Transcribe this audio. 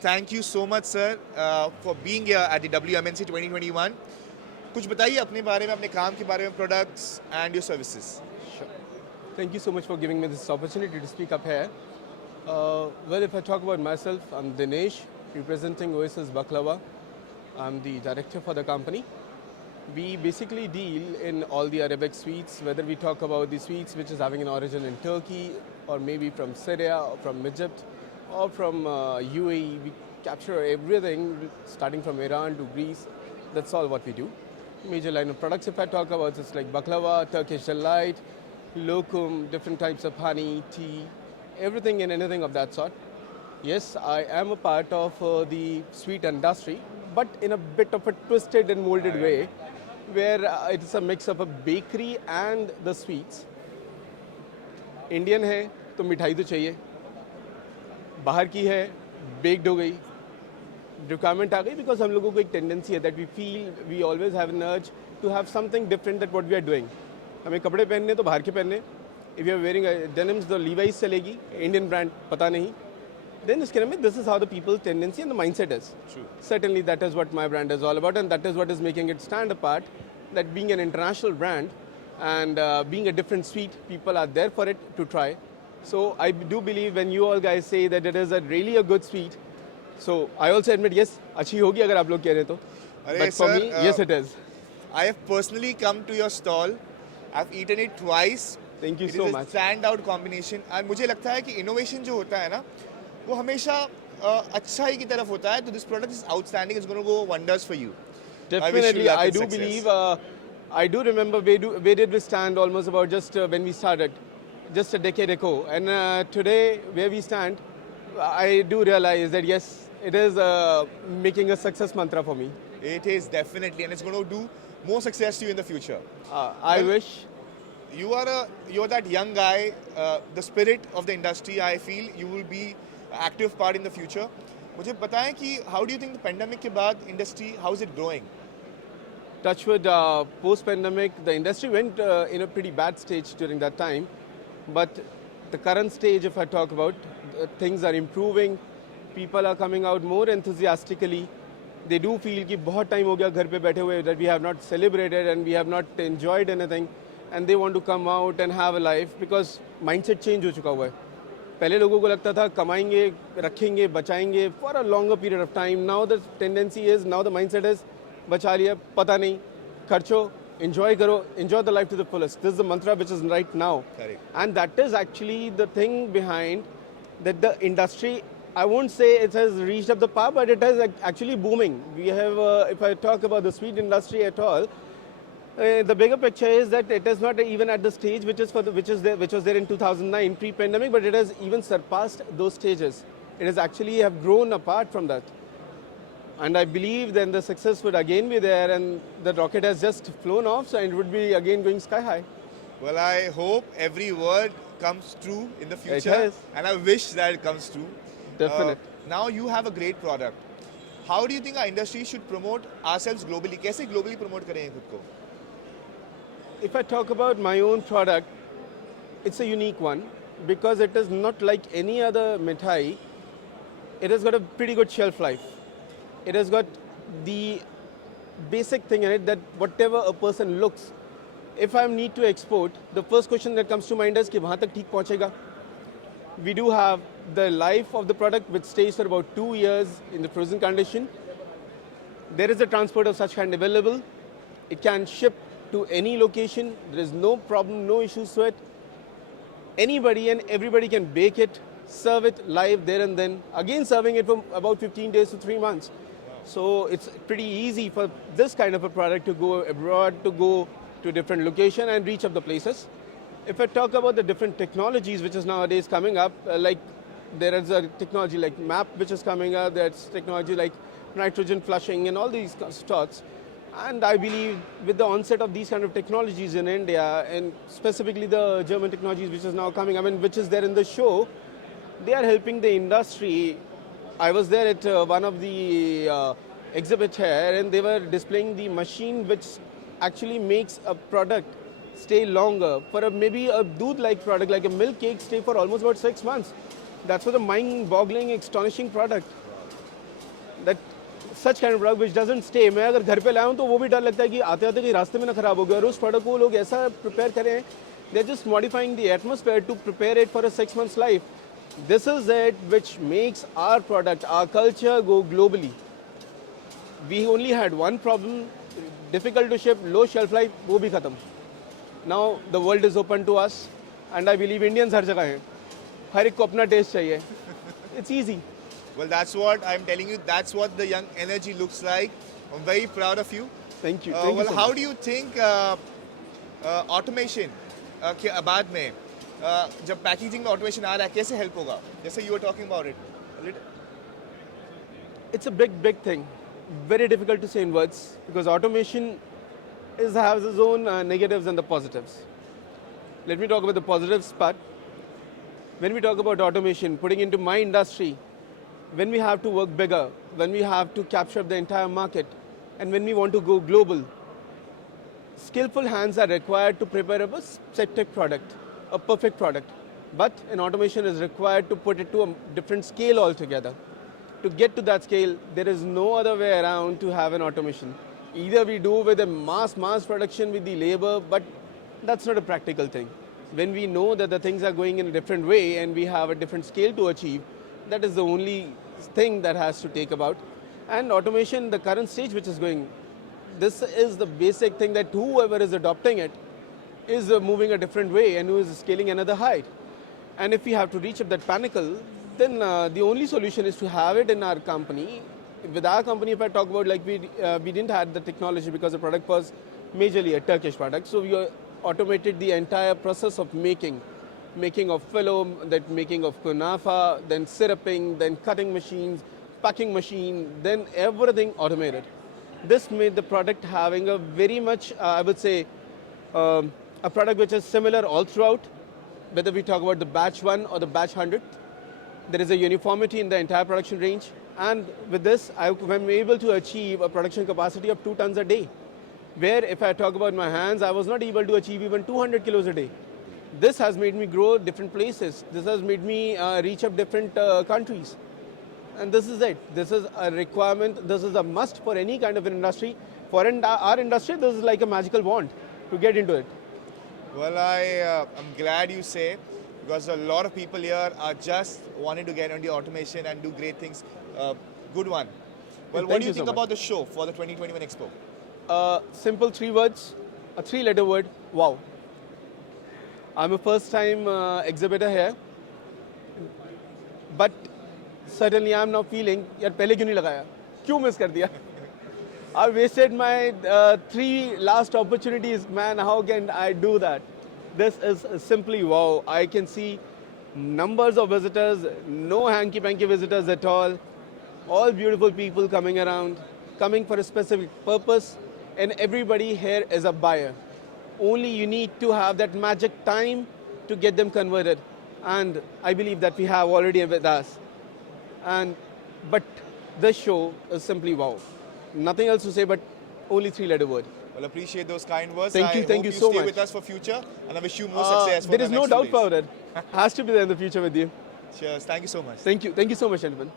thank you so much, sir, for being here at the WMNC 2021. कुछ बताइए अपने बारे में, अपने काम के बारे में, products and your services. Sure. Thank you so much for giving me this opportunity to speak up here. Well, if I talk about myself, I'm Dinesh, representing Oasis Baklava. I'm the director for the company. We basically deal in all the Arabic sweets, whether we talk about the sweets which is having an origin in Turkey, or maybe from Syria, or from Egypt, or from UAE. We capture everything, starting from Iran to Greece. That's all what we do. Major line of products, if I talk about, it's like baklava, Turkish delight, lokum, different types of honey, tea, everything and anything of that sort. Yes, I am a part of the sweet industry, but in a bit of a twisted and molded way, where it's a mix of a bakery and the sweets. Indian है तो मिठाई तो चाहिए, बाहर की है baked हो गई, requirement आ गई, because हम लोगों को एक tendency है that we feel we always have an urge to have something different than what we are doing. हमें कपड़े पहनने तो बाहर के पहनने. If you are wearing denims, the Levi's चलेगी, Indian brand पता नहीं. Then this is how the people's tendency and the mindset is. True. Certainly that is what my brand is all about, and that is what is making it stand apart, that being an international brand and being a different sweet, people are there for it to try. So I do believe when you all guys say that it is really a good sweet, so I also admit, yes, अच्छी होगी अगर आप लोग कह रहे तो. But for me, yes it is. I have personally come to your stall. I've eaten it twice. Thank you so much. It is a standout combination. And मुझे लगता है कि innovation जो होता है ना, वो हमेशा अच्छाई की तरफ होता है. तो this product is outstanding. It's going to go wonders for you. Definitely, I do believe. I do remember where did we stand almost about just when we started, just a decade ago. And today, where we stand, I do realize that yes, it is making a success mantra for me. It is definitely, and it's going to do more success to you in the future. I wish. You're that young guy, the spirit of the industry. I feel you will be an active part in the future. मुझे बताएं कि how do you think the pandemic के बाद industry, how is it growing? Touchwood, post-pandemic, the industry went in a pretty bad stage during that time. But the current stage, if I talk about, things are improving. People are coming out more enthusiastically. They do feel कि बहुत time हो गया घर पे बैठे हुए, that we have not celebrated and we have not enjoyed anything, and they want to come out and have a life because mindset change हो चुका हुआ है. पहले लोगों को लगता था कमाएंगे, रखेंगे, बचाएंगे for a longer period of time. Now the tendency is, now the mindset is, बचा लिया, पता नहीं, खर्चो, enjoy करो, enjoy the life to the fullest. This is the mantra which is right now. Correct. And that is actually the thing behind that the industry, I won't say it has reached up the par, but it is actually booming. We have, if I talk about the sweet industry at all, the bigger picture is that it is not even at the stage which was there in 2009 pre-pandemic, but it has even surpassed those stages. It has actually have grown apart from that. And I believe then the success would again be there, and the rocket has just flown off, so it would be again going sky high. Well, I hope every word comes true in the future. It is. And I wish that it comes true. Definitely. Now you have a great product. How do you think our industry should promote ourselves globally? कैसे globally promote करें खुद को? If I talk about my own product, it's a unique one because it is not like any other mithai. It has got a pretty good shelf life. It has got the basic thing in it that whatever a person looks, if I need to export, the first question that comes to mind is कि वहाँ तक ठीक पहुँचेगा. We do have the life of the product which stays for about 2 years in the frozen condition. There is a transport of such kind available. It can ship to any location. There is no problem, no issues to it. Anybody and everybody can bake it, serve it live there and then. Again, serving it for about 15 days to 3 months. So it's pretty easy for this kind of a product to go abroad, to go to different location and reach up the places. If I talk about the different technologies which is nowadays coming up, like there is a technology like MAP which is coming up, there's technology like nitrogen flushing and all these thoughts. And I believe with the onset of these kind of technologies in India, and specifically the German technologies which is now coming, which is there in the show, they are helping the industry. I was there at one of the exhibits here, and they were displaying the machine which actually makes a product stay longer. For maybe a doodh-like product, like a milk cake, stay for almost about 6 months. That's for the mind-boggling, astonishing product. such kind of product which doesn't stay. मैं अगर घर पे लाया हूँ तो वो भी डर लगता है कि आते आते कहीं रास्ते में ना खराब हो गया, और उस प्रोडक्ट को लोग ऐसा प्रिपेयर करें, they're just modifying the atmosphere to prepare it for a 6 months life. This is it which makes our product, our culture go globally. We only had one problem, difficult to ship, low shelf life, वो भी खत्म. Now the world is open to us and I believe Indians हर जगह हैं. हर एक को अपना test चाहिए. It's easy. Well, that's what I'm telling you. That's what the young energy looks like. I'm very proud of you. Thank you. Well, how do you think automation के बाद में जब पैकेजिंग में ऑटोमेशन आ रहा है कैसे help होगा? जैसे you were talking about it. It's a big thing. Very difficult to say in words because automation has its own negatives and the positives. Let me talk about the positives part. When we talk about automation, putting into my industry, when we have to work bigger, when we have to capture the entire market, and when we want to go global, skillful hands are required to prepare a septic product, a perfect product. But an automation is required to put it to a different scale altogether. To get to that scale, there is no other way around to have an automation. Either we do with a mass production with the labor, but that's not a practical thing. When we know that the things are going in a different way and we have a different scale to achieve, that is the only thing that has to take about. And automation, the current stage which is going, this is the basic thing that whoever is adopting it is moving a different way and who is scaling another height. And if we have to reach up that pinnacle, then the only solution is to have it in our company. With our company, if I talk about, like we didn't have the technology because the product was majorly a Turkish product. So we automated the entire process of making of film, then making of kunafa, then syruping, then cutting machines, packing machine, then everything automated. This made the product having a very much, I would say, a product which is similar all throughout, whether we talk about the batch 1 or the batch 100. There is a uniformity in the entire production range. And with this, I'm able to achieve a production capacity of 2 tons a day. Where if I talk about my hands, I was not able to achieve even 200 kilos a day. This has made me grow different places. This has made me reach up different countries. And this is it. This is a requirement. This is a must for any kind of an industry. For our industry, this is like a magical wand to get into it. Well, I'm glad you say, because a lot of people here are just wanting to get into automation and do great things. Good one. Well, what do you think about the show for the 2021 Expo? Simple 3 words, a 3-letter word, wow. I'm a first-time exhibitor here, but certainly I'm now feeling, यार पहले क्यों नहीं लगाया? क्यों miss कर दिया? I wasted my 3 last opportunities, man. How can I do that? This is simply wow. I can see numbers of visitors, no hanky-panky visitors at all. All beautiful people coming around, coming for a specific purpose, and everybody here is a buyer. Only you need to have that magic time to get them converted. And I believe that we have already with us. But this show is simply wow. Nothing else to say but only 3-letter word. Well, appreciate those kind words. Thank you so much. Stay with us for future, and I wish you more success for there the is next no doubt few days. about it. Has to be there in the future with you. Cheers. Thank you so much. Thank you so much, gentlemen.